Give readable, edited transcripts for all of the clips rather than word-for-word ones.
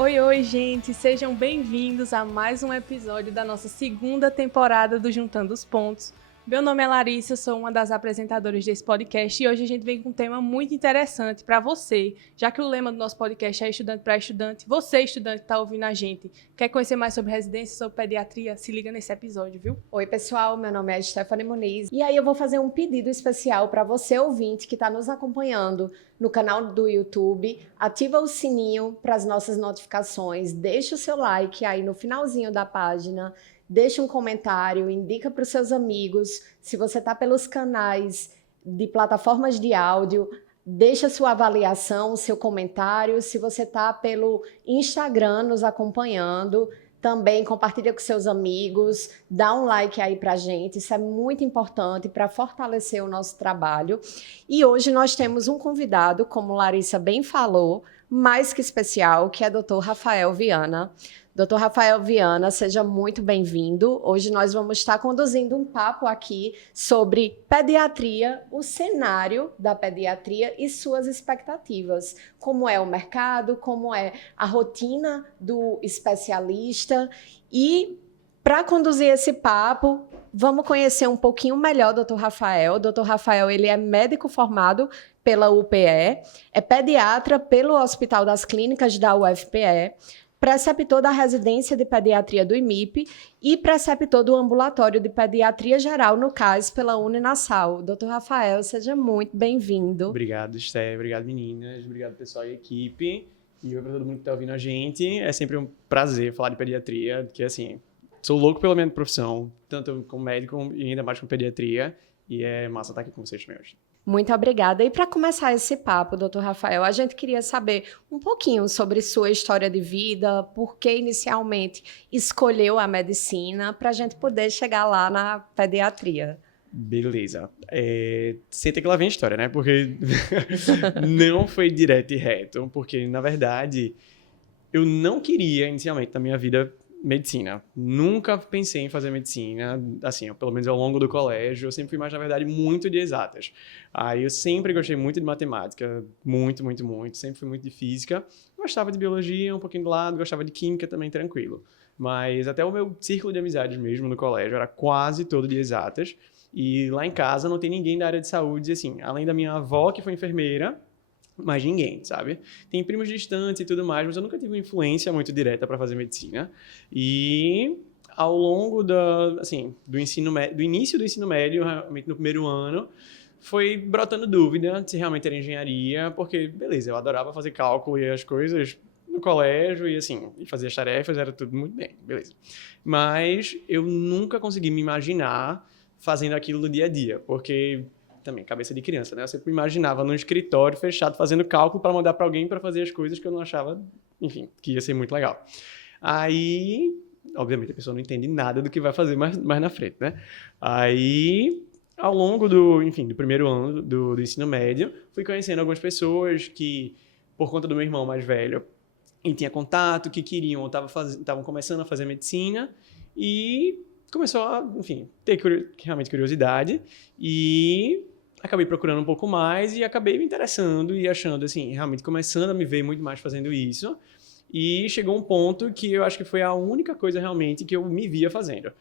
Oi, oi, gente! Sejam bem-vindos a mais um episódio da nossa segunda temporada do Juntando os Pontos. Meu nome é Larissa, sou uma das apresentadoras desse podcast e hoje a gente vem com um tema muito interessante para você, já que o lema do nosso podcast é estudante para estudante. Você, estudante, está ouvindo a gente, quer conhecer mais sobre residência, sobre pediatria? Se liga nesse episódio, viu? Oi, pessoal, meu nome é Stephanie Muniz e aí eu vou fazer um pedido especial para você, ouvinte, que está nos acompanhando no canal do YouTube. Ativa o sininho para as nossas notificações, deixa o seu like aí no finalzinho da página, deixa um comentário, indica para os seus amigos. Se você está pelos canais de plataformas de áudio, deixa sua avaliação, seu comentário. Se você está pelo Instagram nos acompanhando, também compartilha com seus amigos, dá um like aí pra gente, isso é muito importante para fortalecer o nosso trabalho. E hoje nós temos um convidado, como Larissa bem falou, mais que especial, que é Dr. Rafael Viana. Dr. Rafael Viana, seja muito bem-vindo. Hoje nós vamos estar conduzindo um papo aqui sobre pediatria, o cenário da pediatria e suas expectativas. Como é o mercado, como é a rotina do especialista. E para conduzir esse papo, vamos conhecer um pouquinho melhor o Dr. Rafael. O Dr. Rafael, ele é médico formado pela UPE, é pediatra pelo Hospital das Clínicas da UFPE, preceptor da residência de pediatria do IMIP e preceptor do ambulatório de pediatria geral no CAS pela Uninassal. Dr. Rafael, seja muito bem-vindo. Obrigado, Sté. Obrigado, meninas. Obrigado, pessoal e equipe. E para todo mundo que está ouvindo a gente. É sempre um prazer falar de pediatria, porque, assim, sou louco pela minha profissão, tanto como médico e ainda mais com pediatria. E é massa estar aqui com vocês também hoje. Muito obrigada. E para começar esse papo, Dr. Rafael, a gente queria saber um pouquinho sobre sua história de vida, por que inicialmente escolheu a medicina, para a gente poder chegar lá na pediatria. Beleza. Senta que lá vem a história, né? Porque não foi direto e reto, porque, na verdade, eu não queria, inicialmente, na minha vida, medicina. Nunca pensei em fazer medicina, assim, pelo menos ao longo do colégio. Eu sempre fui mais, na verdade, muito de exatas. Aí eu sempre gostei muito de matemática, muito, muito, muito. Sempre fui muito de física. Gostava de biologia, um pouquinho do lado, gostava de química também, tranquilo. Mas até o meu círculo de amizades mesmo no colégio era quase todo de exatas. E lá em casa não tem ninguém da área de saúde, assim, além da minha avó, que foi enfermeira, mais ninguém, sabe? Tem primos distantes e tudo mais, mas eu nunca tive uma influência muito direta para fazer medicina. E ao longo do início do ensino médio, realmente no primeiro ano, foi brotando dúvida se realmente era engenharia, porque, beleza, eu adorava fazer cálculo e as coisas no colégio e, assim, e fazer as tarefas, era tudo muito bem, beleza. Mas eu nunca consegui me imaginar fazendo aquilo no dia a dia, porque também, cabeça de criança, né? Eu sempre me imaginava num escritório fechado fazendo cálculo para mandar para alguém para fazer as coisas que eu não achava, enfim, que ia ser muito legal. Aí, obviamente, a pessoa não entende nada do que vai fazer mais na frente, né? Aí, ao longo do primeiro ano do ensino médio, fui conhecendo algumas pessoas que, por conta do meu irmão mais velho, ele tinha contato, que queriam, estavam começando a fazer medicina e começou a, enfim, ter realmente curiosidade e acabei procurando um pouco mais e acabei me interessando e achando, assim, realmente começando a me ver muito mais fazendo isso. E chegou um ponto que eu acho que foi a única coisa realmente que eu me via fazendo.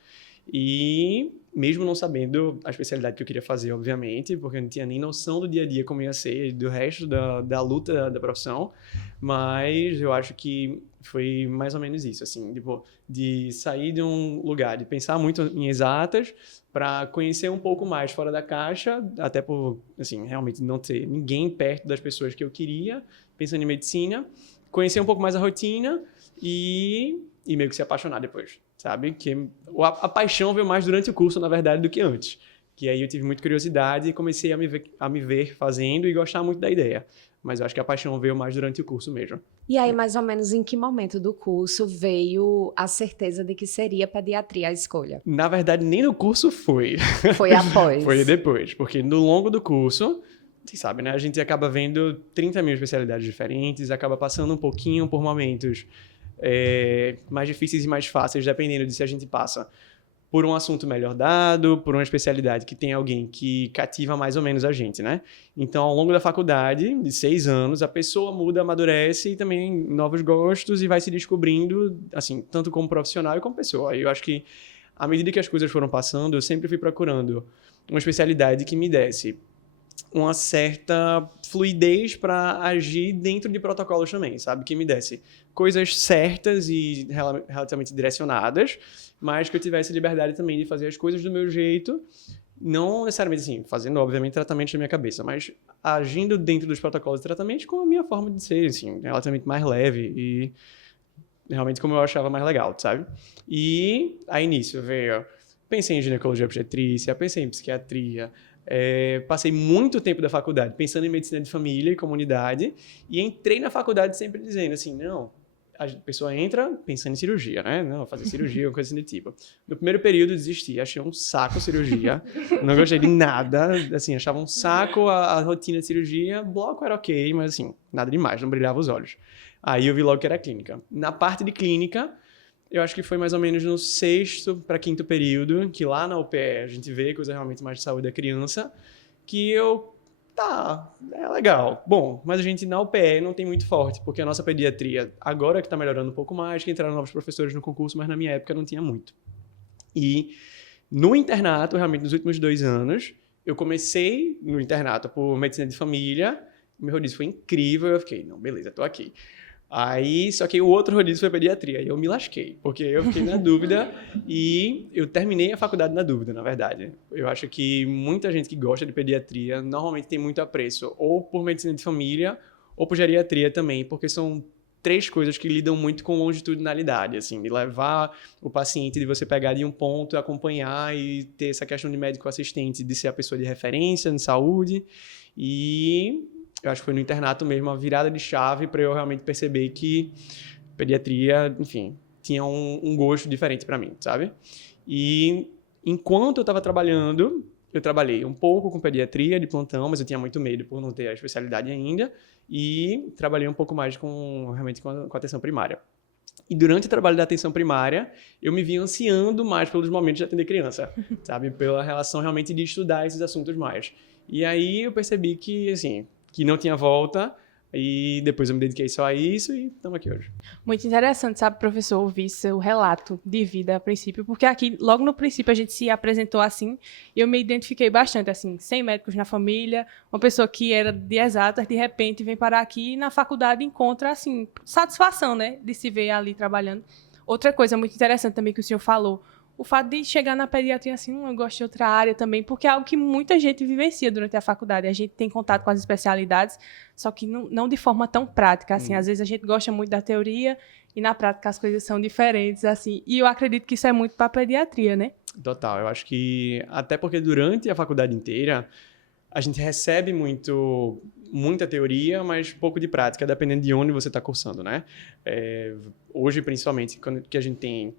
E mesmo não sabendo a especialidade que eu queria fazer, obviamente, porque eu não tinha nem noção do dia a dia como ia ser, do resto da luta da profissão, mas eu acho que foi mais ou menos isso, assim, tipo, de sair de um lugar, de pensar muito em exatas, para conhecer um pouco mais fora da caixa, até por, assim, realmente não ter ninguém perto das pessoas que eu queria, pensando em medicina, conhecer um pouco mais a rotina e meio que se apaixonar depois, sabe? Que a paixão veio mais durante o curso, na verdade, do que antes. Que aí eu tive muita curiosidade e comecei a me ver fazendo e gostar muito da ideia. Mas eu acho que a paixão veio mais durante o curso mesmo. E aí, mais ou menos, em que momento do curso veio a certeza de que seria pediatria a escolha? Na verdade, nem no curso foi. Foi após? Foi depois, porque no longo do curso, vocês sabem, né? A gente acaba vendo 30 mil especialidades diferentes, acaba passando um pouquinho por momentos mais difíceis e mais fáceis, dependendo de se a gente passa por um assunto melhor dado, por uma especialidade que tem alguém que cativa mais ou menos a gente, né? Então, ao longo da faculdade, de 6 anos, a pessoa muda, amadurece e também novos gostos e vai se descobrindo, assim, tanto como profissional e como pessoa. E eu acho que, à medida que as coisas foram passando, eu sempre fui procurando uma especialidade que me desse uma certa fluidez para agir dentro de protocolos também, sabe? Que me desse coisas certas e relativamente direcionadas, mas que eu tivesse liberdade também de fazer as coisas do meu jeito, não necessariamente assim, fazendo, obviamente, tratamentos na minha cabeça, mas agindo dentro dos protocolos de tratamento com a minha forma de ser, assim, relativamente mais leve e realmente como eu achava mais legal, sabe? E a início veio, pensei em ginecologia obstetrícia, pensei em psiquiatria, passei muito tempo da faculdade pensando em medicina de família e comunidade e entrei na faculdade sempre dizendo assim, não, a pessoa entra pensando em cirurgia, né? Não, fazer cirurgia, uma coisa assim do tipo. No primeiro período desisti, achei um saco cirurgia, não gostei de nada, assim, achava um saco a rotina de cirurgia, bloco era ok, mas assim, nada demais, não brilhava os olhos. Aí eu vi logo que era clínica. Na parte de clínica, eu acho que foi mais ou menos no 6º para 5º período, que lá na UPE a gente vê coisa realmente mais de saúde da criança, que eu, tá, é legal. Bom, mas a gente na UPE não tem muito forte, porque a nossa pediatria, agora que está melhorando um pouco mais, que entraram novos professores no concurso, mas na minha época não tinha muito. E no internato, realmente nos últimos 2 anos, eu comecei no internato por medicina de família, o meu rodízio foi incrível, eu fiquei, não, beleza, tô aqui. Aí, só que o outro rodízio foi pediatria, e eu me lasquei, porque eu fiquei na dúvida e eu terminei a faculdade na dúvida, na verdade. Eu acho que muita gente que gosta de pediatria normalmente tem muito apreço, ou por medicina de família, ou por geriatria também, porque são 3 coisas que lidam muito com longitudinalidade, assim, de levar o paciente, de você pegar de um ponto, acompanhar e ter essa questão de médico assistente, de ser a pessoa de referência em saúde, e eu acho que foi no internato mesmo a virada de chave para eu realmente perceber que pediatria, enfim, tinha um gosto diferente para mim, sabe? E enquanto eu estava trabalhando, eu trabalhei um pouco com pediatria de plantão, mas eu tinha muito medo por não ter a especialidade ainda, e trabalhei um pouco mais realmente com a atenção primária. E durante o trabalho da atenção primária, eu me vi ansiando mais pelos momentos de atender criança, sabe? Pela relação realmente de estudar esses assuntos mais. E aí eu percebi que, assim, que não tinha volta, e depois eu me dediquei só a isso e estamos aqui hoje. Muito interessante, sabe, professor, ouvir seu relato de vida a princípio, porque aqui, logo no princípio, a gente se apresentou assim, e eu me identifiquei bastante, assim, sem médicos na família, uma pessoa que era de exatas, de repente vem parar aqui e na faculdade encontra, assim, satisfação, né, de se ver ali trabalhando. Outra coisa muito interessante também que o senhor falou, o fato de chegar na pediatria assim, eu gosto de outra área também, porque é algo que muita gente vivencia durante a faculdade. A gente tem contato com as especialidades, só que não de forma tão prática, assim. Às vezes a gente gosta muito da teoria e na prática as coisas são diferentes, assim. E eu acredito que isso é muito para a pediatria, né? Total. Eu acho que, até porque durante a faculdade inteira, a gente recebe muita teoria, mas pouco de prática, dependendo de onde você está cursando, né? Hoje, principalmente, que a gente tem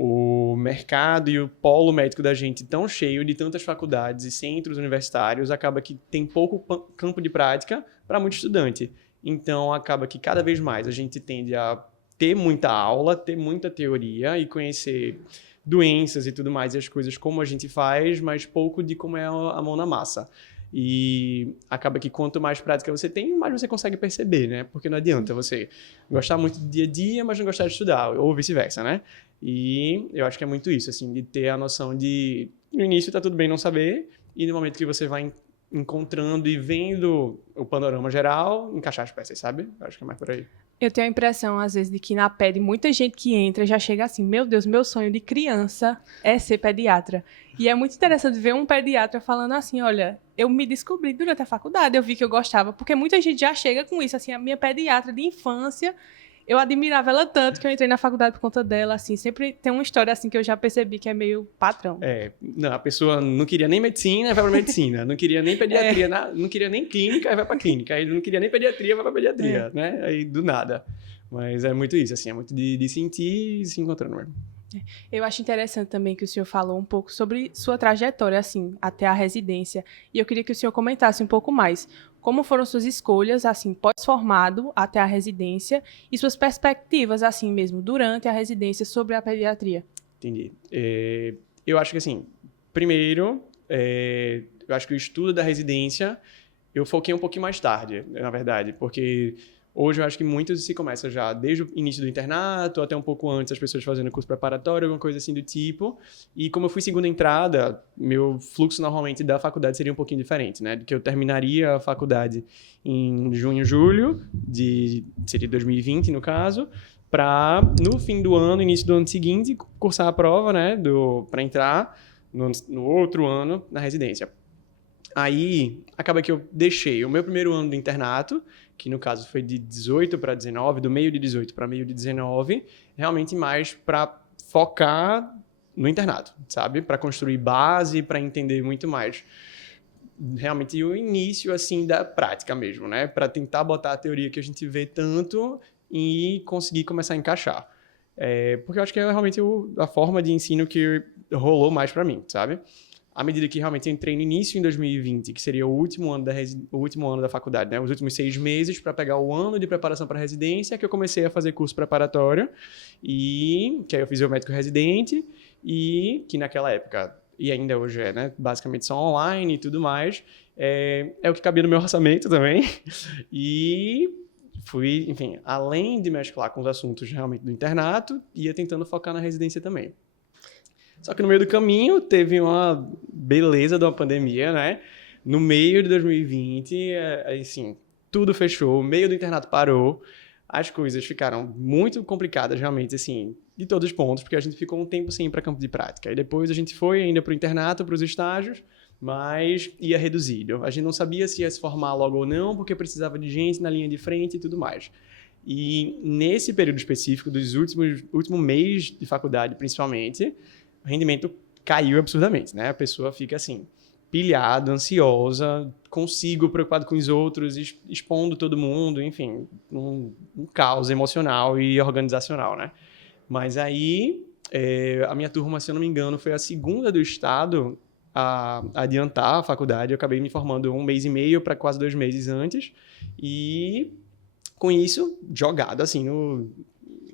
o mercado e o polo médico da gente tão cheio de tantas faculdades e centros universitários, acaba que tem pouco campo de prática para muito estudante. Então, acaba que cada vez mais a gente tende a ter muita aula, ter muita teoria e conhecer doenças e tudo mais, e as coisas como a gente faz, mas pouco de como é a mão na massa. E acaba que quanto mais prática você tem, mais você consegue perceber, né? Porque não adianta você gostar muito do dia a dia, mas não gostar de estudar, ou vice-versa, né? E eu acho que é muito isso, assim, de ter a noção de, no início tá tudo bem não saber, e no momento que você vai encontrando e vendo o panorama geral, encaixar as peças, sabe? Eu acho que é mais por aí. Eu tenho a impressão, às vezes, de que na PED, muita gente que entra já chega assim, meu Deus, meu sonho de criança é ser pediatra. E é muito interessante ver um pediatra falando assim, olha, eu me descobri durante a faculdade, eu vi que eu gostava, porque muita gente já chega com isso, assim, a minha pediatra de infância, eu admirava ela tanto que eu entrei na faculdade por conta dela, assim, sempre tem uma história assim que eu já percebi que é meio patrão. Não, a pessoa não queria nem medicina, vai pra medicina, não queria nem pediatria, não queria nem clínica, aí vai pra clínica, aí não queria nem pediatria, vai pra pediatria, né? Aí do nada. Mas é muito isso, assim, é muito de sentir e se encontrando mesmo. Eu acho interessante também que o senhor falou um pouco sobre sua trajetória, assim, até a residência. E eu queria que o senhor comentasse um pouco mais. Como foram suas escolhas, assim, pós-formado até a residência e suas perspectivas, assim mesmo, durante a residência sobre a pediatria? Entendi. eu acho que, assim, primeiro, eu acho que o estudo da residência eu foquei um pouquinho mais tarde, na verdade, porque hoje eu acho que muitos se começam já desde o início do internato, até um pouco antes, as pessoas fazendo curso preparatório, alguma coisa assim do tipo. E como eu fui segunda entrada, meu fluxo normalmente da faculdade seria um pouquinho diferente, né? Do que eu terminaria a faculdade em junho, julho, seria 2020 no caso, para no fim do ano, início do ano seguinte, cursar a prova, né? Para entrar no outro ano na residência. Aí, acaba que eu deixei o meu primeiro ano do internato, que no caso foi de 18 para 19, do meio de 18 para meio de 19, realmente mais para focar no internato, sabe? Para construir base, para entender muito mais. Realmente o início, assim, da prática mesmo, né? Para tentar botar a teoria que a gente vê tanto e conseguir começar a encaixar. Porque eu acho que é realmente a forma de ensino que rolou mais para mim, sabe? À medida que realmente eu entrei no início em 2020, que seria o último ano da faculdade, né? Os últimos 6 meses para pegar o ano de preparação para residência, que eu comecei a fazer curso preparatório, e que aí eu fiz o médico residente, e que naquela época, e ainda hoje né? Basicamente só online e tudo mais, é o que cabia no meu orçamento também. E fui, enfim, além de mesclar com os assuntos realmente do internato, ia tentando focar na residência também. Só que no meio do caminho teve uma beleza de uma pandemia, né? No meio de 2020, assim, tudo fechou, o meio do internato parou, as coisas ficaram muito complicadas realmente, assim, de todos os pontos, porque a gente ficou um tempo sem ir para campo de prática. E depois a gente foi ainda para o internato, para os estágios, mas ia reduzido. A gente não sabia se ia se formar logo ou não, porque precisava de gente na linha de frente e tudo mais. E nesse período específico, dos último mês de faculdade, principalmente, o rendimento caiu absurdamente, né? A pessoa fica assim, pilhada, ansiosa, consigo, preocupado com os outros, expondo todo mundo, enfim, um caos emocional e organizacional, né? Mas aí, a minha turma, se eu não me engano, foi a segunda do estado a adiantar a faculdade. Eu acabei me formando 1 mês e meio para quase 2 meses antes. E, com isso, jogado assim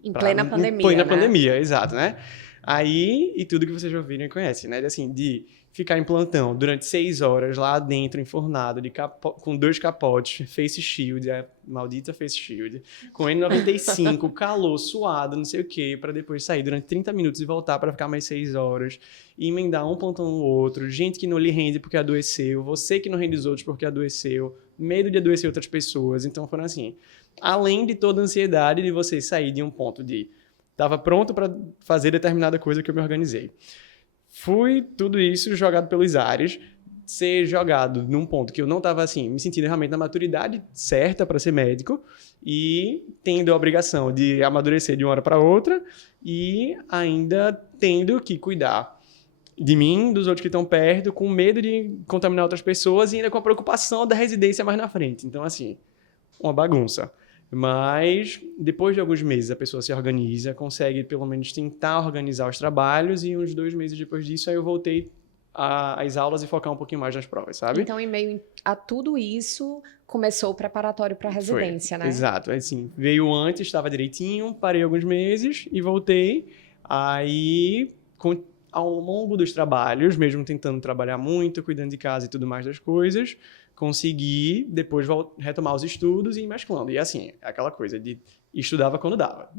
em plena pandemia, plena né? pandemia, exato, né? Aí, e tudo que vocês já ouviram e conhecem, né? Assim, de ficar em plantão durante 6 horas lá dentro, enfornado, com 2 capotes, face shield, a maldita face shield, com N95, calor, suado, não sei o quê, para depois sair durante 30 minutos e voltar para ficar mais 6 horas, e emendar um plantão no outro, gente que não lhe rende porque adoeceu, você que não rende os outros porque adoeceu, medo de adoecer outras pessoas. Então, foram assim, além de toda a ansiedade de você sair de um ponto de estava pronto para fazer determinada coisa que eu me organizei. Fui tudo isso jogado pelos ares, ser jogado num ponto que eu não estava assim, me sentindo realmente na maturidade certa para ser médico e tendo a obrigação de amadurecer de uma hora para outra e ainda tendo que cuidar de mim, dos outros que estão perto, com medo de contaminar outras pessoas e ainda com a preocupação da residência mais na frente. Então, assim, uma bagunça. Mas, depois de alguns meses, a pessoa se organiza, consegue pelo menos tentar organizar os trabalhos e uns 2 meses depois disso, aí eu voltei às aulas e focar um pouquinho mais nas provas, sabe? Então, em meio a tudo isso, começou o preparatório para a residência, né? Exato. Assim, veio antes, estava direitinho, parei alguns meses e voltei. Aí, ao longo dos trabalhos, mesmo tentando trabalhar muito, cuidando de casa e tudo mais das coisas, consegui depois retomar os estudos e ir mesclando. E assim, aquela coisa de estudava quando dava.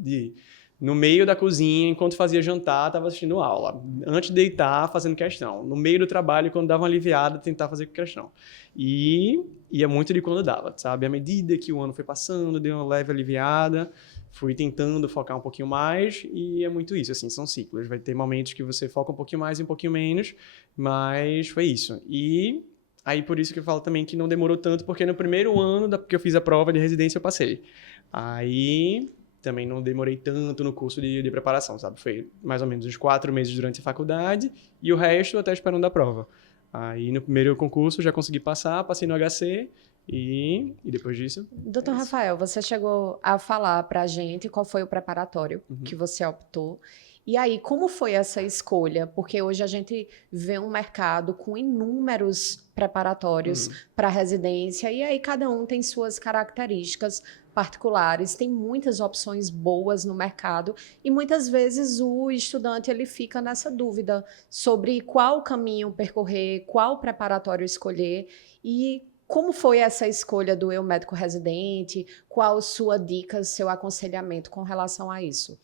No meio da cozinha, enquanto fazia jantar, estava assistindo aula. Antes de deitar, fazendo questão. No meio do trabalho, quando dava uma aliviada, tentar fazer questão. E ia muito de quando dava, sabe? À medida que o ano foi passando, deu uma leve aliviada, fui tentando focar um pouquinho mais e é muito isso, assim, são ciclos. Vai ter momentos que você foca um pouquinho mais e um pouquinho menos, mas foi isso. E aí, por isso que eu falo também que não demorou tanto, porque no primeiro ano que eu fiz a prova de residência, eu passei. Aí, também não demorei tanto no curso de preparação, sabe? Foi mais ou menos uns 4 meses durante a faculdade e o resto até esperando a prova. Aí, no primeiro concurso, já consegui passar, passei no HC e depois disso... Doutor Rafael, você chegou a falar pra gente qual foi o preparatório que você optou. E aí, como foi essa escolha? Porque hoje a gente vê um mercado com inúmeros preparatórios para residência, e aí cada um tem suas características particulares, tem muitas opções boas no mercado, e muitas vezes o estudante ele fica nessa dúvida sobre qual caminho percorrer, qual preparatório escolher, e como foi essa escolha do Eu Médico Residente? Qual sua dica, seu aconselhamento com relação a isso?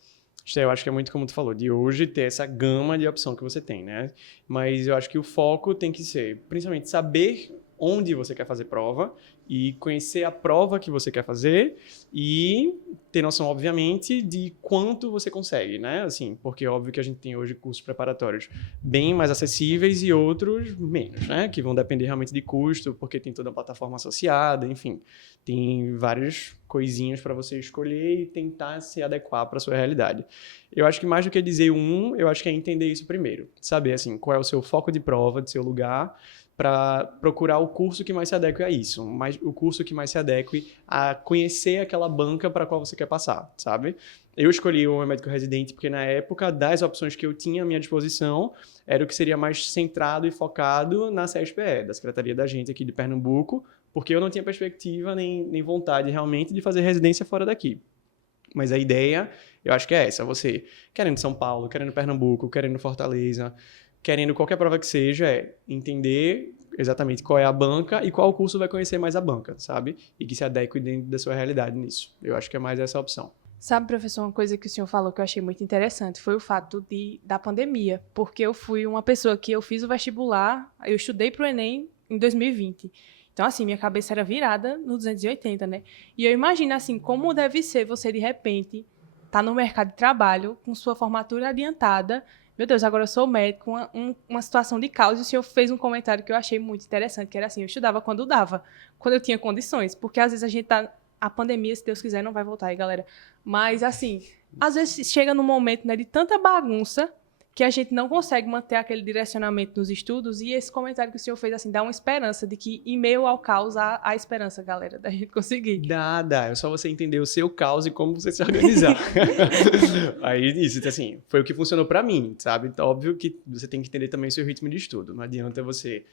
Eu acho que é muito como tu falou, de hoje ter essa gama de opção que você tem, né? Mas eu acho que o foco tem que ser, principalmente, saber onde você quer fazer prova e conhecer a prova que você quer fazer e ter noção, obviamente, de quanto você consegue, né? Assim, porque é óbvio que a gente tem hoje cursos preparatórios bem mais acessíveis e outros menos, né? Que vão depender realmente de custo, porque tem toda a plataforma associada, enfim. Tem várias coisinhas para você escolher e tentar se adequar para a sua realidade. Eu acho que mais do que dizer eu acho que é entender isso primeiro. Saber, assim, qual é o seu foco de prova, do seu lugar, para procurar o curso que mais se adeque a isso, mas o curso que mais se adeque a conhecer aquela banca para a qual você quer passar, sabe? Eu escolhi o médico residente porque na época das opções que eu tinha à minha disposição era o que seria mais centrado e focado na CSPE, da Secretaria da Gente aqui de Pernambuco, porque eu não tinha perspectiva nem vontade realmente de fazer residência fora daqui. Mas a ideia, eu acho que é essa, você querendo São Paulo, querendo Pernambuco, querendo Fortaleza, querendo qualquer prova que seja, é entender exatamente qual é a banca e qual curso vai conhecer mais a banca, sabe? E que se adeque dentro da sua realidade nisso. Eu acho que é mais essa a opção. Sabe, professor, uma coisa que o senhor falou que eu achei muito interessante foi o fato da pandemia, porque eu fui uma pessoa que eu fiz o vestibular, eu estudei para o Enem em 2020. Então, assim, minha cabeça era virada no 280, né? E eu imagino, assim, como deve ser você, de repente, tá no mercado de trabalho, com sua formatura adiantada. Meu Deus, agora eu sou médico, uma situação de caos, e o senhor fez um comentário que eu achei muito interessante, que era assim, eu estudava quando dava, quando eu tinha condições, porque às vezes a gente tá... A pandemia, se Deus quiser, não vai voltar aí, galera. Mas, assim, às vezes chega num momento, né, de tanta bagunça que a gente não consegue manter aquele direcionamento nos estudos, e esse comentário que o senhor fez, assim, dá uma esperança de que, em meio ao caos, há esperança, galera, da gente conseguir. Dá. É só você entender o seu caos e como você se organizar. Aí, isso, assim, foi o que funcionou pra mim, sabe? Então, óbvio que você tem que entender também o seu ritmo de estudo. Não adianta você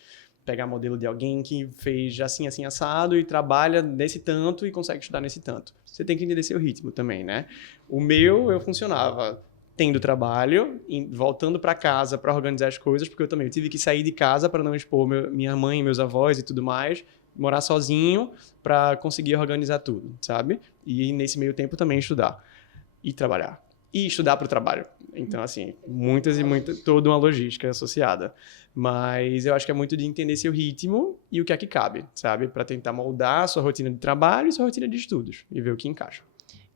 pegar modelo de alguém que fez assim, assim, assado e trabalha nesse tanto e consegue estudar nesse tanto. Você tem que entender seu ritmo também, né? O meu, eu funcionava tendo trabalho, voltando para casa para organizar as coisas, porque eu tive que sair de casa para não expor minha mãe, meus avós e tudo mais, morar sozinho para conseguir organizar tudo, sabe? E nesse meio tempo também estudar e trabalhar. E estudar para o trabalho. Então, assim, toda uma logística associada. Mas eu acho que é muito de entender seu ritmo e o que é que cabe, sabe? Para tentar moldar a sua rotina de trabalho e sua rotina de estudos e ver o que encaixa.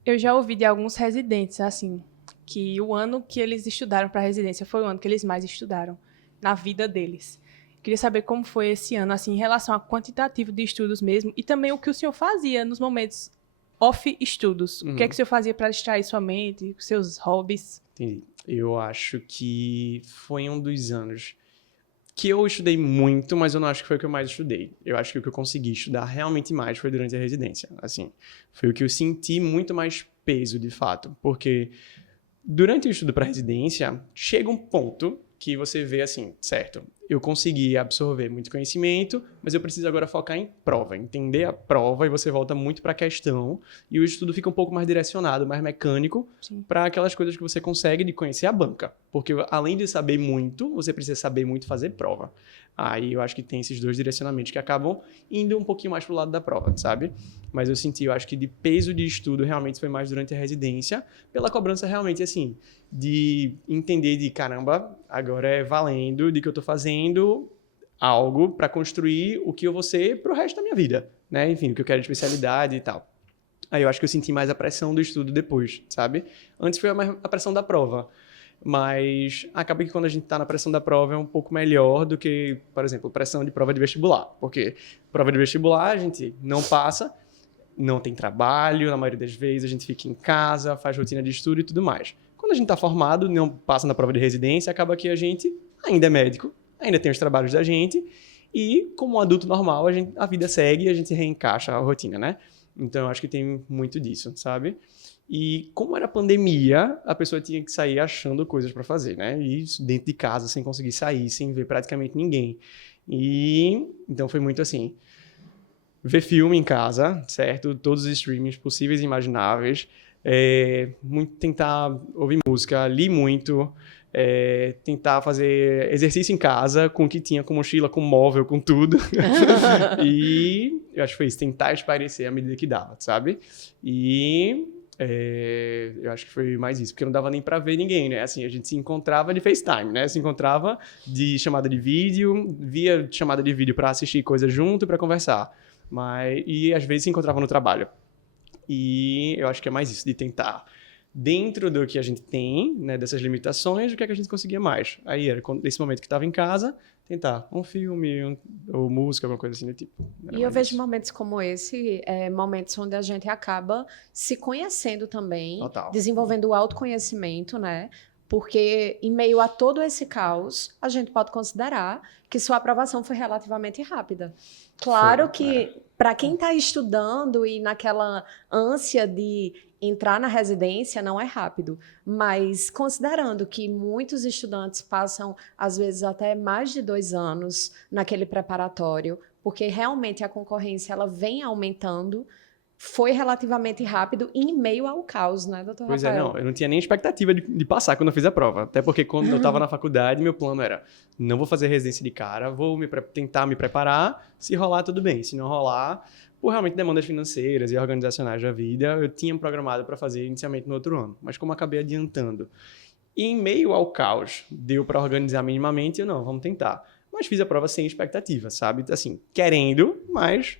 Eu já ouvi de alguns residentes, assim, que o ano que eles estudaram para residência foi o ano que eles mais estudaram na vida deles. Queria saber como foi esse ano, assim, em relação ao quantitativo de estudos mesmo, e também o que o senhor fazia nos momentos off-estudos. O que é que o senhor fazia para distrair sua mente, seus hobbies? Entendi. Eu acho que foi um dos anos que eu estudei muito, mas eu não acho que foi o que eu mais estudei. Eu acho que o que eu consegui estudar realmente mais foi durante a residência. Assim, foi o que eu senti muito mais peso, de fato. Porque durante o estudo para residência, chega um ponto que você vê assim, certo, eu consegui absorver muito conhecimento, mas eu preciso agora focar em prova, entender a prova, e você volta muito para a questão, e o estudo fica um pouco mais direcionado, mais mecânico, para aquelas coisas que você consegue de conhecer a banca. Porque além de saber muito, você precisa saber muito fazer prova. Aí eu acho que tem esses dois direcionamentos que acabam indo um pouquinho mais pro lado da prova, sabe? Mas eu acho que de peso de estudo realmente foi mais durante a residência, pela cobrança realmente, assim, de entender de, caramba, agora é valendo, de que eu tô fazendo algo para construir o que eu vou ser pro resto da minha vida, né? Enfim, o que eu quero de especialidade e tal. Aí eu acho que eu senti mais a pressão do estudo depois, sabe? Antes foi a pressão da prova. Mas acaba que quando a gente está na pressão da prova é um pouco melhor do que, por exemplo, pressão de prova de vestibular. Porque prova de vestibular a gente não passa, não tem trabalho, na maioria das vezes a gente fica em casa, faz rotina de estudo e tudo mais. Quando a gente está formado, não passa na prova de residência, acaba que a gente ainda é médico, ainda tem os trabalhos da gente e, como um adulto normal, a vida segue e a gente reencaixa a rotina, né? Então, eu acho que tem muito disso, sabe? E como era pandemia, a pessoa tinha que sair achando coisas para fazer, né? E isso dentro de casa, sem conseguir sair, sem ver praticamente ninguém. E então foi muito assim, ver filme em casa, certo? Todos os streamings possíveis e imagináveis. Tentar ouvir música, li muito, tentar fazer exercício em casa com o que tinha, com mochila, com móvel, com tudo. E eu acho que foi isso, tentar espairecer à medida que dava, sabe? E eu acho que foi mais isso, porque não dava nem pra ver ninguém, né? Assim, a gente se encontrava de FaceTime, né? Se encontrava de chamada de vídeo, via chamada de vídeo pra assistir coisa junto, pra conversar. E às vezes se encontrava no trabalho. E eu acho que é mais isso, de tentar, dentro do que a gente tem, né, dessas limitações, o que é que a gente conseguia mais. Aí era, nesse momento que estava em casa, tentar um filme, ou música, alguma coisa assim do tipo. E eu vejo momentos como esse, momentos onde a gente acaba se conhecendo também, Total. desenvolvendo o autoconhecimento, né? Porque em meio a todo esse caos, a gente pode considerar que sua aprovação foi relativamente rápida. Claro que para quem está estudando e naquela ânsia de entrar na residência, não é rápido. Mas considerando que muitos estudantes passam, às vezes, até mais de 2 anos naquele preparatório, porque realmente a concorrência ela vem aumentando, foi relativamente rápido em meio ao caos, né, doutor Pois Rafael? não, eu não tinha nem expectativa de passar quando eu fiz a prova. Até porque quando eu estava na faculdade, meu plano era, não vou fazer residência de cara, vou tentar me preparar, se rolar tudo bem, se não rolar, por realmente demandas financeiras e organizacionais da vida, eu tinha programado para fazer inicialmente no outro ano. Mas como acabei adiantando, e em meio ao caos, deu para organizar minimamente, eu não, vamos tentar. Mas fiz a prova sem expectativa, sabe? Assim, querendo, mas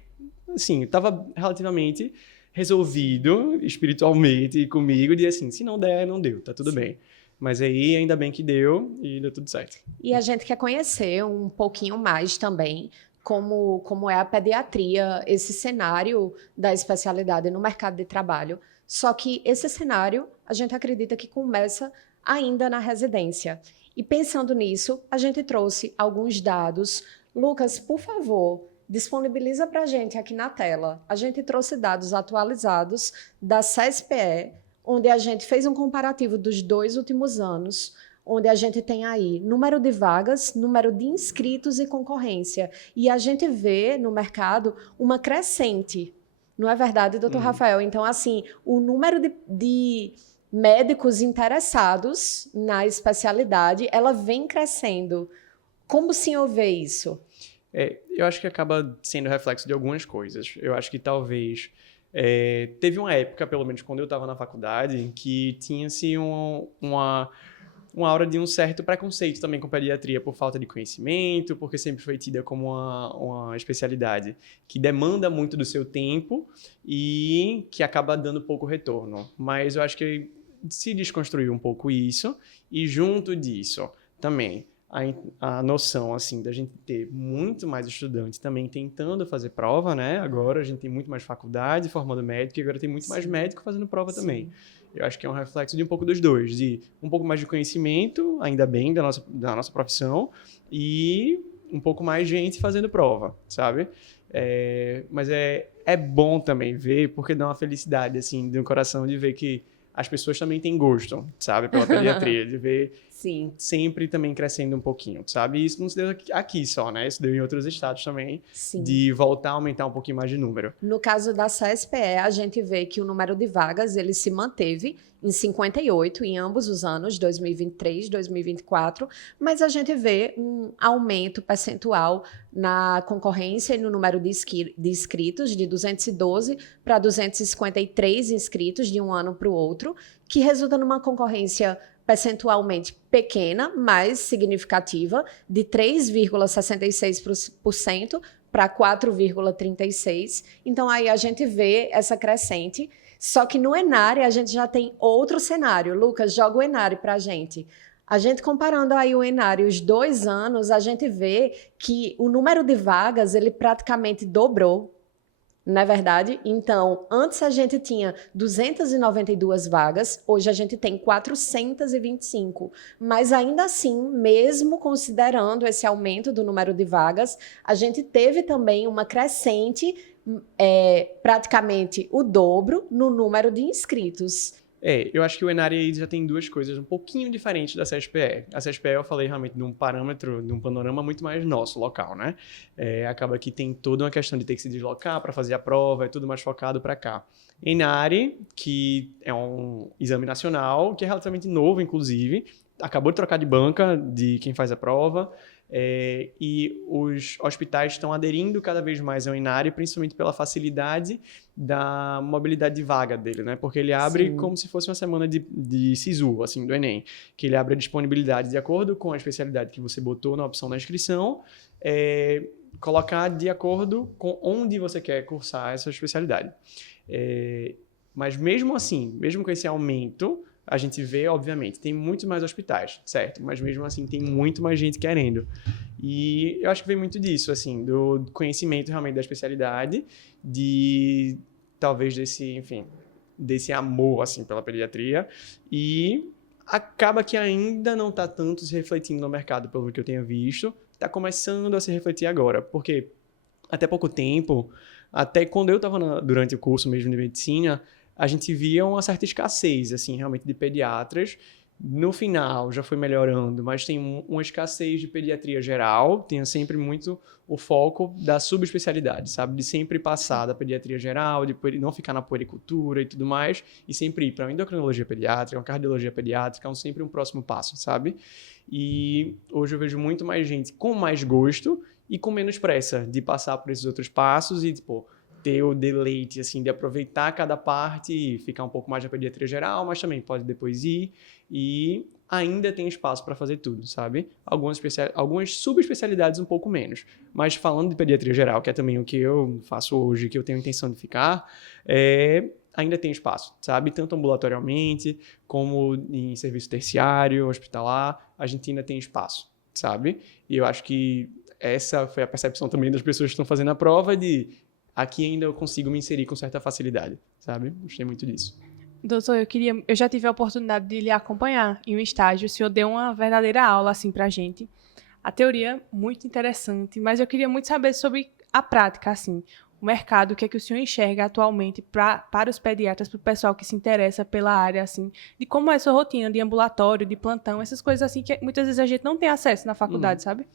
assim, estava relativamente resolvido espiritualmente comigo, de assim, se não der, não deu, tá tudo bem. Mas aí, ainda bem que deu e deu tudo certo. E a gente quer conhecer um pouquinho mais também como é a pediatria, esse cenário da especialidade no mercado de trabalho. Só que esse cenário, a gente acredita que começa ainda na residência. E pensando nisso, a gente trouxe alguns dados. Lucas, por favor, disponibiliza para a gente aqui na tela. A gente trouxe dados atualizados da CESPE, onde a gente fez um comparativo dos 2 últimos anos, onde a gente tem aí número de vagas, número de inscritos e concorrência. E a gente vê no mercado uma crescente. Não é verdade, doutor Rafael? Então, assim, o número de médicos interessados na especialidade, ela vem crescendo. Como o senhor vê isso? Eu acho que acaba sendo reflexo de algumas coisas. Eu acho que talvez teve uma época, pelo menos quando eu estava na faculdade, que tinha-se uma aura de um certo preconceito também com pediatria por falta de conhecimento, porque sempre foi tida como uma especialidade que demanda muito do seu tempo e que acaba dando pouco retorno. Mas eu acho que se desconstruiu um pouco isso e junto disso também a noção, assim, da gente ter muito mais estudantes também tentando fazer prova, né? Agora a gente tem muito mais faculdade formando médico e agora tem muito mais médico fazendo prova também. Eu acho que é um reflexo de um pouco dos dois, de um pouco mais de conhecimento, ainda bem, da nossa profissão, e um pouco mais gente fazendo prova, sabe? Mas é bom também ver, porque dá uma felicidade, assim, de um coração de ver que as pessoas também têm gosto, sabe? Pela pediatria, de ver Sim. sempre também crescendo um pouquinho, sabe? E isso não se deu aqui só, né? Isso deu em outros estados também, Sim. de voltar a aumentar um pouquinho mais de número. No caso da CESPE, a gente vê que o número de vagas ele se manteve em 58 em ambos os anos, 2023, 2024, mas a gente vê um aumento percentual na concorrência e no número de inscritos, de 212 para 253 inscritos de um ano para o outro, que resulta numa concorrência percentualmente pequena, mas significativa, de 3,66% para 4,36%. Então, aí a gente vê essa crescente. Só que no Enare a gente já tem outro cenário. Lucas, joga o Enare para a gente. A gente comparando aí o Enare os 2 anos, a gente vê que o número de vagas ele praticamente dobrou. Não é verdade? Então, antes a gente tinha 292 vagas, hoje a gente tem 425. Mas ainda assim, mesmo considerando esse aumento do número de vagas, a gente teve também uma crescente praticamente o dobro no número de inscritos. Eu acho que o Enare já tem duas coisas um pouquinho diferentes da CSPE. A CSPE eu falei realmente de um parâmetro, de um panorama muito mais nosso, local, né? Acaba que tem toda uma questão de ter que se deslocar para fazer a prova, é tudo mais focado para cá. Enare, que é um exame nacional, que é relativamente novo, inclusive, acabou de trocar de banca de quem faz a prova, e os hospitais estão aderindo cada vez mais ao Enare, principalmente pela facilidade da mobilidade de vaga dele, né? Porque ele abre Sim. como se fosse uma semana de SISU, assim, do Enem, que ele abre a disponibilidade de acordo com a especialidade que você botou na opção da inscrição, colocar de acordo com onde você quer cursar essa especialidade. Mas mesmo assim, mesmo com esse aumento, a gente vê, obviamente, tem muitos mais hospitais, certo? Mas mesmo assim tem muito mais gente querendo. E eu acho que vem muito disso, assim, do conhecimento realmente da especialidade, talvez desse amor, assim, pela pediatria. E acaba que ainda não está tanto se refletindo no mercado, pelo que eu tenho visto. Está começando a se refletir agora, porque até pouco tempo, até quando eu estava durante o curso mesmo de medicina, a gente via uma certa escassez, assim, realmente de pediatras. No final já foi melhorando, mas tem uma escassez de pediatria geral, tem sempre muito o foco da subespecialidade, sabe? De sempre passar da pediatria geral, de não ficar na puericultura e tudo mais, e sempre ir para uma endocrinologia pediátrica, uma cardiologia pediátrica, sempre um próximo passo, sabe? E hoje eu vejo muito mais gente com mais gosto e com menos pressa de passar por esses outros passos e, tipo, ter o deleite, assim, de aproveitar cada parte e ficar um pouco mais na pediatria geral, mas também pode depois ir e ainda tem espaço para fazer tudo, sabe? Algumas subespecialidades um pouco menos, mas falando de pediatria geral, que é também o que eu faço hoje, que eu tenho intenção de ficar, ainda tem espaço, sabe? Tanto ambulatorialmente, como em serviço terciário, hospitalar, a gente ainda tem espaço, sabe? E eu acho que essa foi a percepção também das pessoas que estão fazendo a prova de aqui ainda eu consigo me inserir com certa facilidade, sabe? Gostei muito disso. Doutor, eu já tive a oportunidade de lhe acompanhar em um estágio. O senhor deu uma verdadeira aula, assim, pra gente. A teoria, muito interessante, mas eu queria muito saber sobre a prática, assim. O mercado, o que é que o senhor enxerga atualmente para os pediatras, para o pessoal que se interessa pela área, assim, de como é a sua rotina de ambulatório, de plantão, essas coisas assim que muitas vezes a gente não tem acesso na faculdade, sabe?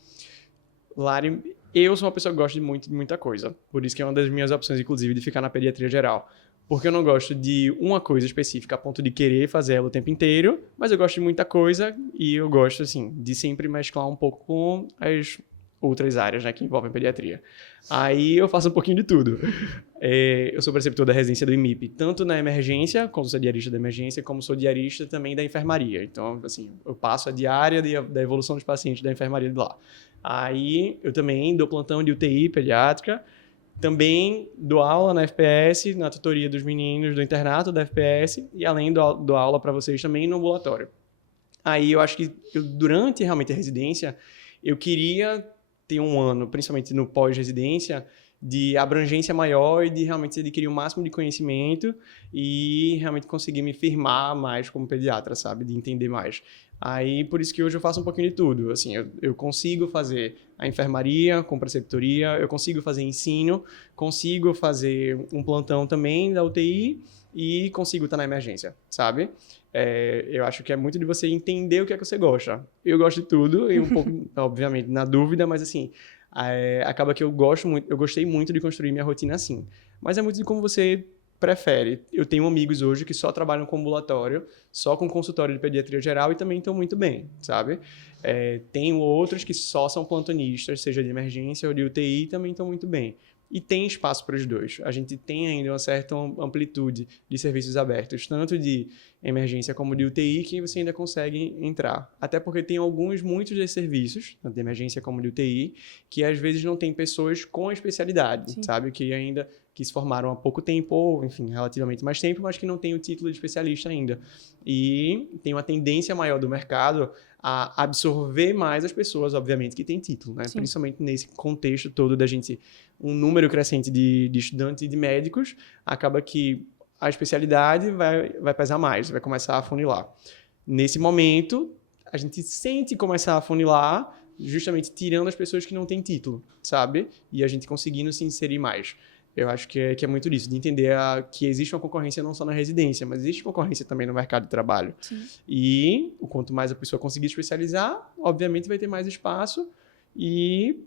Lari, eu sou uma pessoa que gosta de muita coisa. Por isso que é uma das minhas opções, inclusive, de ficar na pediatria geral. Porque eu não gosto de uma coisa específica a ponto de querer fazer ela o tempo inteiro, mas eu gosto de muita coisa e eu gosto, assim, de sempre mesclar um pouco com as outras áreas, né, que envolvem pediatria. Aí eu faço um pouquinho de tudo. Eu sou preceptor da residência do IMIP, tanto na emergência, como sou diarista da emergência, como sou diarista também da enfermaria. Então, assim, eu passo a diária da evolução dos pacientes da enfermaria de lá. Aí eu também dou plantão de UTI pediátrica, também dou aula na FPS, na tutoria dos meninos do internato da FPS, e além dou aula para vocês também no ambulatório. Aí eu acho que durante realmente a residência, eu queria ter um ano, principalmente no pós-residência, de abrangência maior e de realmente adquirir o máximo de conhecimento e realmente conseguir me firmar mais como pediatra, sabe? De entender mais. Aí, por isso que hoje eu faço um pouquinho de tudo. Assim, eu consigo fazer a enfermaria com preceptoria, eu consigo fazer ensino, consigo fazer um plantão também da UTI e consigo estar na emergência, sabe? Eu acho que é muito de você entender o que é que você gosta. Eu gosto de tudo e um pouco, obviamente, na dúvida, mas assim, acaba que eu gostei muito de construir minha rotina assim. Mas é muito de como você prefere. Eu tenho amigos hoje que só trabalham com ambulatório, só com consultório de pediatria geral e também estão muito bem, sabe? Tenho outros que só são plantonistas, seja de emergência ou de UTI, e também estão muito bem. E tem espaço para os dois. A gente tem ainda uma certa amplitude de serviços abertos, tanto de emergência como de UTI, que você ainda consegue entrar. Até porque tem muitos desses serviços, tanto de emergência como de UTI, que às vezes não tem pessoas com a especialidade, Sim. sabe? Que se formaram há pouco tempo, ou, enfim, relativamente mais tempo, mas que não tem o título de especialista ainda. E tem uma tendência maior do mercado a absorver mais as pessoas, obviamente, que têm título, né? Sim. Principalmente nesse contexto todo da gente, um número crescente de estudantes e de médicos, acaba que a especialidade vai pesar mais, vai começar a afunilar. Nesse momento, a gente sente começar a afunilar, justamente tirando as pessoas que não têm título, sabe? E a gente conseguindo se inserir mais. Eu acho que é muito disso, de entender que existe uma concorrência não só na residência, mas existe concorrência também no mercado de trabalho. Sim. E o quanto mais a pessoa conseguir especializar, obviamente vai ter mais espaço e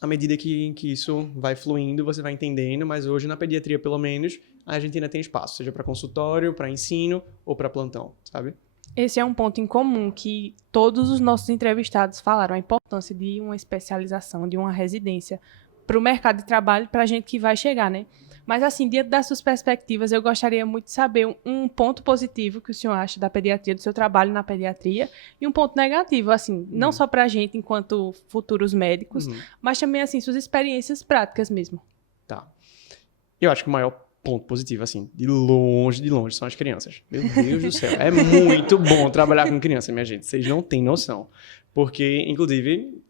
à medida que isso vai fluindo, você vai entendendo, mas hoje na pediatria, pelo menos, a gente ainda tem espaço, seja para consultório, para ensino ou para plantão, sabe? Esse é um ponto em comum que todos os nossos entrevistados falaram, a importância de uma especialização, de uma residência para o mercado de trabalho, para a gente que vai chegar, né? Mas, assim, dentro das suas perspectivas, eu gostaria muito de saber um ponto positivo que o senhor acha da pediatria, do seu trabalho na pediatria, e um ponto negativo, assim, não só para a gente enquanto futuros médicos, mas também, assim, suas experiências práticas mesmo. Tá. Eu acho que o maior ponto positivo, assim, de longe, são as crianças. Meu Deus do céu. É muito bom trabalhar com criança, minha gente. Vocês não têm noção. Porque, inclusive,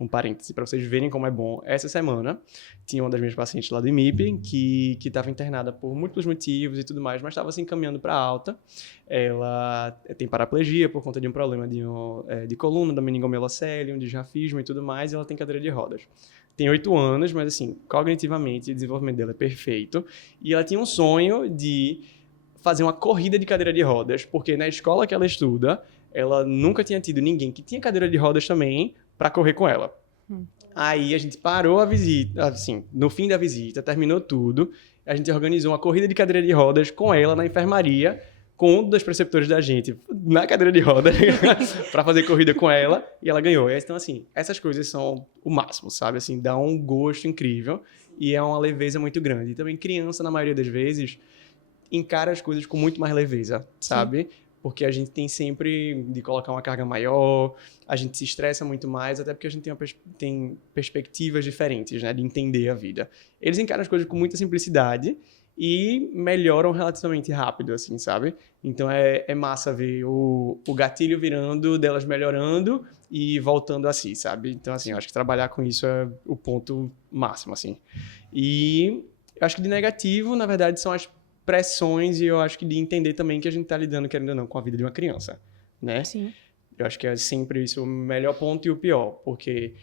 um parêntese para vocês verem como é bom. Essa semana, tinha uma das minhas pacientes lá do IMIP que estava internada por múltiplos motivos e tudo mais, mas estava se encaminhando para alta. Ela tem paraplegia por conta de um problema de coluna, da meningomielocele, um disrafismo e tudo mais, e ela tem cadeira de rodas. Tem 8 anos, mas, assim, cognitivamente, o desenvolvimento dela é perfeito. E ela tinha um sonho de fazer uma corrida de cadeira de rodas, porque na escola que ela estuda, ela nunca tinha tido ninguém que tinha cadeira de rodas também para correr com ela. Aí a gente parou a visita, assim, no fim da visita, terminou tudo, a gente organizou uma corrida de cadeira de rodas com ela na enfermaria, com um dos preceptores da gente na cadeira de rodas, para fazer corrida com ela, e ela ganhou. Então, assim, essas coisas são o máximo, sabe? Assim, dá um gosto incrível e é uma leveza muito grande. E também criança, na maioria das vezes, encara as coisas com muito mais leveza, sabe? Sim. Porque a gente tem sempre de colocar uma carga maior, a gente se estressa muito mais, até porque a gente tem perspectivas diferentes, né, de entender a vida. Eles encaram as coisas com muita simplicidade e melhoram relativamente rápido, assim, sabe? Então é massa ver o gatilho virando, delas melhorando e voltando a si, sabe? Então, assim, eu acho que trabalhar com isso é o ponto máximo, assim. E eu acho que de negativo, na verdade, são as pressões e eu acho que de entender também que a gente tá lidando, querendo ou não, com a vida de uma criança, né? Sim. Eu acho que é sempre isso o melhor ponto e o pior, porque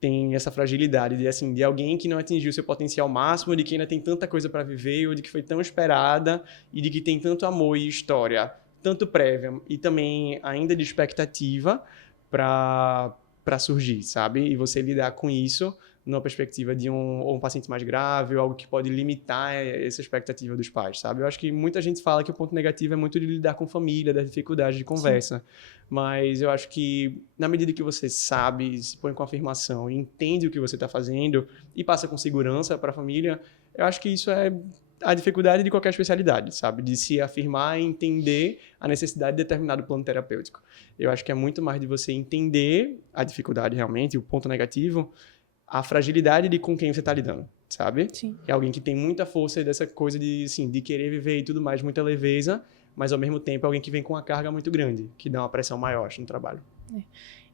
tem essa fragilidade de, assim, de alguém que não atingiu seu potencial máximo, de que ainda tem tanta coisa para viver, ou de que foi tão esperada, e de que tem tanto amor e história, tanto prévia, e também ainda de expectativa para surgir, sabe? E você lidar com isso numa perspectiva de um paciente mais grave, ou algo que pode limitar essa expectativa dos pais, sabe? Eu acho que muita gente fala que o ponto negativo é muito de lidar com família, das dificuldades de conversa. Sim. Mas eu acho que, na medida que você sabe, se põe com afirmação, entende o que você está fazendo e passa com segurança para a família, eu acho que isso é a dificuldade de qualquer especialidade, sabe? De se afirmar e entender a necessidade de determinado plano terapêutico. Eu acho que é muito mais de você entender a dificuldade realmente, o ponto negativo, a fragilidade de com quem você está lidando, sabe? Sim. É alguém que tem muita força e dessa coisa de, assim, de querer viver e tudo mais, muita leveza, mas ao mesmo tempo é alguém que vem com uma carga muito grande, que dá uma pressão maior, acho, no trabalho.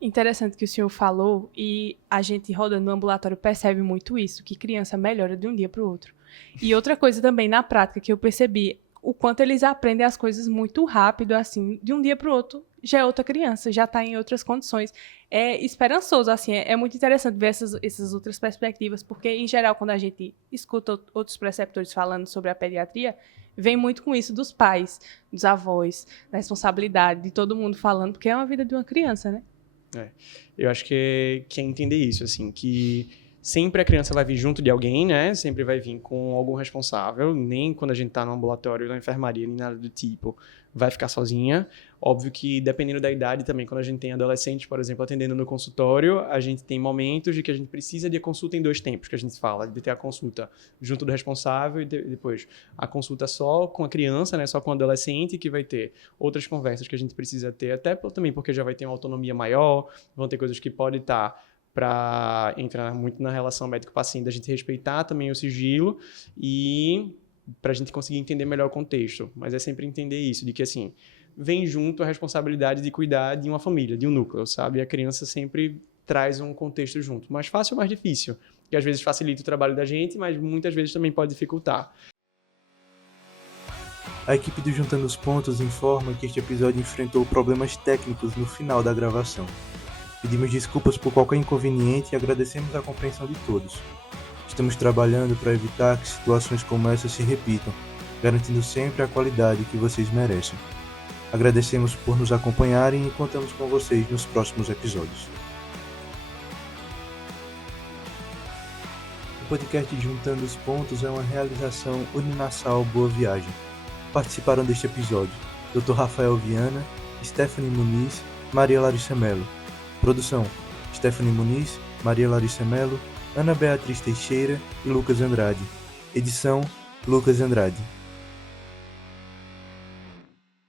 Interessante que o senhor falou, e a gente rodando no ambulatório percebe muito isso, que criança melhora de um dia para o outro. E outra coisa também na prática que eu percebi, o quanto eles aprendem as coisas muito rápido, assim, de um dia para o outro, já é outra criança, já está em outras condições. É esperançoso, assim, é muito interessante ver essas outras perspectivas, porque, em geral, quando a gente escuta outros preceptores falando sobre a pediatria, vem muito com isso dos pais, dos avós, da responsabilidade, de todo mundo falando, porque é uma vida de uma criança, né? Eu acho que é entender isso, assim, que sempre a criança vai vir junto de alguém, né? Sempre vai vir com algum responsável, nem quando a gente tá no ambulatório, na enfermaria, nem nada do tipo, vai ficar sozinha. Óbvio que, dependendo da idade também, quando a gente tem adolescentes, por exemplo, atendendo no consultório, a gente tem momentos de que a gente precisa de consulta em 2 tempos, que a gente fala, de ter a consulta junto do responsável e depois a consulta só com a criança, né? Só com o adolescente, que vai ter outras conversas que a gente precisa ter, até também porque já vai ter uma autonomia maior, vão ter coisas que podem estar para entrar muito na relação médico-paciente, a gente respeitar também o sigilo e para a gente conseguir entender melhor o contexto. Mas é sempre entender isso, de que, assim, vem junto a responsabilidade de cuidar de uma família, de um núcleo, sabe? E a criança sempre traz um contexto junto. Mais fácil ou mais difícil? Que às vezes facilita o trabalho da gente, mas muitas vezes também pode dificultar. A equipe do Juntando os Pontos informa que este episódio enfrentou problemas técnicos no final da gravação. Pedimos desculpas por qualquer inconveniente e agradecemos a compreensão de todos. Estamos trabalhando para evitar que situações como essa se repitam, garantindo sempre a qualidade que vocês merecem. Agradecemos por nos acompanharem e contamos com vocês nos próximos episódios. O podcast Juntando os Pontos é uma realização Uninassal Boa Viagem. Participaram deste episódio Dr. Rafael Viana, Stephanie Muniz, Maria Larissa Mello. Produção: Stephanie Muniz, Maria Larissa Mello, Ana Beatriz Teixeira e Lucas Andrade. Edição: Lucas Andrade.